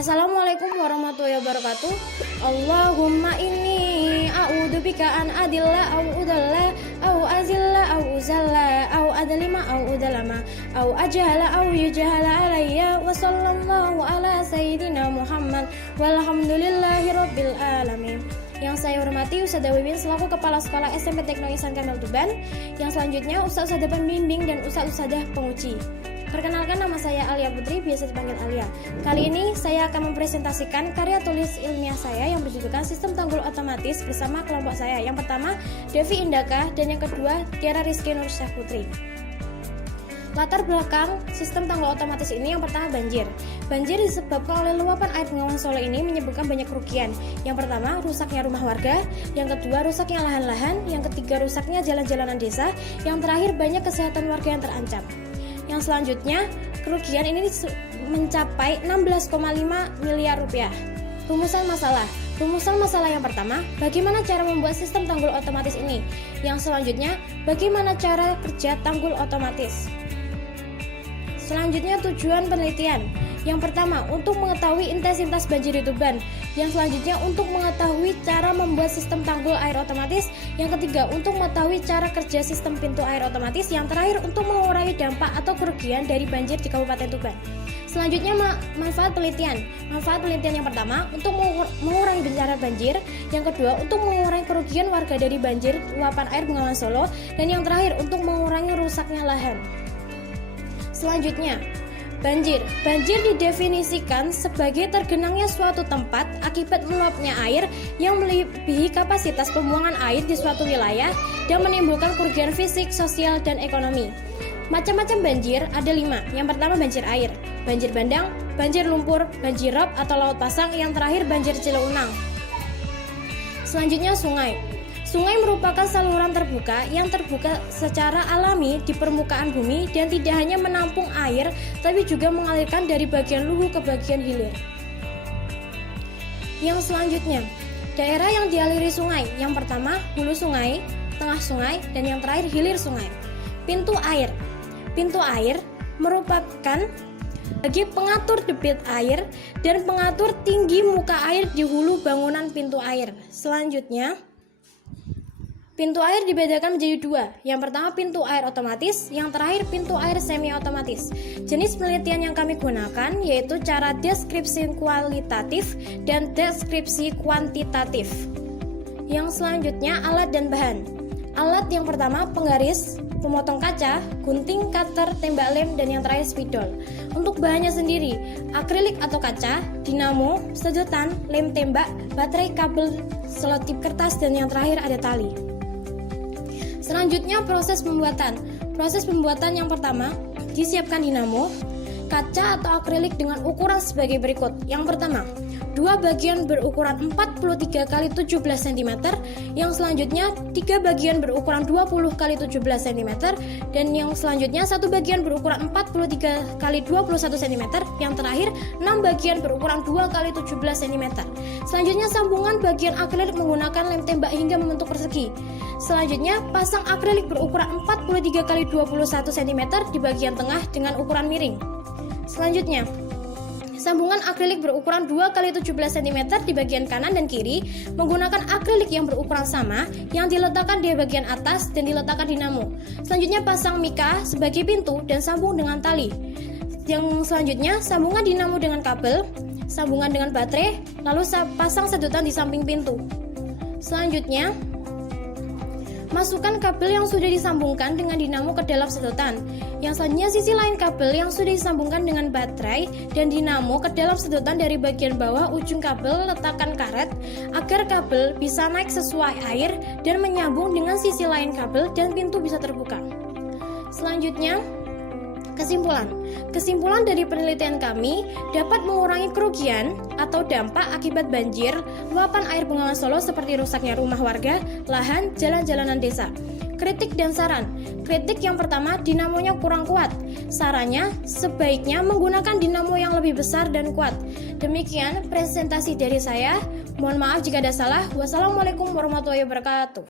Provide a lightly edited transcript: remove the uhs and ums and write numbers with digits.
Assalamualaikum warahmatullahi wabarakatuh. Allahumma inni a'udzubika an adilla au udalla au azilla au uzalla au adlima au udalama au ajhala au yujhala alayya wa sallallahu ala sayyidina Muhammad walhamdulillahi rabbil alamin. Yang saya hormati Ustadzah Wiwin selaku Kepala Sekolah SMP Tekno Ihsan Kamil Tuban. Yang selanjutnya Ustadzah pembimbing dan Ustadzah penguji. Perkenalkan, nama saya Alia Putri, biasa dipanggil Alia. Kali ini saya akan mempresentasikan karya tulis ilmiah saya yang berjudulkan Sistem Tanggul Otomatis bersama kelompok saya. Yang pertama, Devi Indaka, dan yang kedua, Tiara Rizky Nursyah Putri. Latar belakang sistem tanggul otomatis ini yang pertama banjir. Banjir disebabkan oleh luapan air Bengawan Solo ini menyebabkan banyak kerugian. Yang pertama, rusaknya rumah warga. Yang kedua, rusaknya lahan-lahan. Yang ketiga, rusaknya jalan-jalanan desa. Yang terakhir, banyak kesehatan warga yang terancam. Yang selanjutnya, kerugian ini mencapai 16,5 miliar rupiah. Rumusan masalah yang pertama, bagaimana cara membuat sistem tanggul otomatis ini? Yang selanjutnya, bagaimana cara kerja tanggul otomatis? Selanjutnya, tujuan penelitian. Yang pertama, untuk mengetahui intensitas banjir di Tuban. Yang selanjutnya, untuk mengetahui cara membuat sistem tanggul air otomatis. Yang ketiga, untuk mengetahui cara kerja sistem pintu air otomatis. Yang terakhir, untuk mengurangi dampak atau kerugian dari banjir di Kabupaten Tuban. Selanjutnya, manfaat penelitian. Manfaat penelitian yang pertama, untuk mengurangi bencana banjir. Yang kedua, untuk mengurangi kerugian warga dari banjir luapan air Bengawan Solo. Dan yang terakhir, untuk mengurangi rusaknya lahan. Selanjutnya, banjir. Banjir didefinisikan sebagai tergenangnya suatu tempat akibat meluapnya air yang melebihi kapasitas pembuangan air di suatu wilayah dan menimbulkan kerugian fisik, sosial, dan ekonomi. Macam-macam banjir ada 5. Yang pertama, banjir air, banjir bandang, banjir lumpur, banjir rob atau laut pasang, yang terakhir banjir cileunang. Selanjutnya, sungai. Sungai merupakan saluran terbuka yang terbuka secara alami di permukaan bumi dan tidak hanya menampung air, tapi juga mengalirkan dari bagian luhu ke bagian hilir. Yang selanjutnya, daerah yang dialiri sungai. Yang pertama, hulu sungai, tengah sungai, dan yang terakhir hilir sungai. Pintu air. Pintu air merupakan bagi pengatur debit air dan pengatur tinggi muka air di hulu bangunan pintu air. Selanjutnya, pintu air dibedakan menjadi 2. Yang pertama, pintu air otomatis. Yang terakhir, pintu air semi otomatis. Jenis penelitian yang kami gunakan yaitu cara deskripsi kualitatif dan deskripsi kuantitatif. Yang selanjutnya, alat dan bahan. Alat yang pertama, penggaris, pemotong kaca, gunting, cutter, tembak lem, dan yang terakhir spidol. Untuk bahannya sendiri, akrilik atau kaca, dinamo, sedotan, lem tembak, baterai, kabel, selotip kertas, dan yang terakhir ada tali. Selanjutnya, proses pembuatan. Proses pembuatan yang pertama, disiapkan dinamo, kaca atau akrilik dengan ukuran sebagai berikut. Yang pertama, 2 bagian berukuran 43 x 17 cm. Yang selanjutnya, 3 bagian berukuran 20 x 17 cm. Dan yang selanjutnya, 1 bagian berukuran 43 x 21 cm. Yang terakhir, 6 bagian berukuran 2 x 17 cm. Selanjutnya, sambungan bagian akrilik menggunakan lem tembak hingga membentuk persegi. Selanjutnya, pasang akrilik berukuran 43 x 21 cm di bagian tengah dengan ukuran miring. Selanjutnya, sambungan akrilik berukuran 2 x 17 cm di bagian kanan dan kiri menggunakan akrilik yang berukuran sama yang diletakkan di bagian atas dan diletakkan dinamo. Selanjutnya, pasang mika sebagai pintu dan sambung dengan tali. Yang selanjutnya, sambungan dinamo dengan kabel, sambungan dengan baterai, lalu pasang sedotan di samping pintu. Selanjutnya, masukkan kabel yang sudah disambungkan dengan dinamo ke dalam sedotan. Yang selanjutnya, sisi lain kabel yang sudah disambungkan dengan baterai dan dinamo ke dalam sedotan dari bagian bawah ujung kabel letakkan karet agar kabel bisa naik sesuai air dan menyambung dengan sisi lain kabel dan pintu bisa terbuka. Selanjutnya, Kesimpulan dari penelitian kami dapat mengurangi kerugian atau dampak akibat banjir luapan air Bengawan Solo seperti rusaknya rumah warga, lahan, jalan-jalanan desa. Kritik dan saran. Kritik yang pertama, dinamonya kurang kuat. Sarannya, sebaiknya menggunakan dinamo yang lebih besar dan kuat. Demikian presentasi dari saya. Mohon maaf jika ada salah. Wassalamualaikum warahmatullahi wabarakatuh.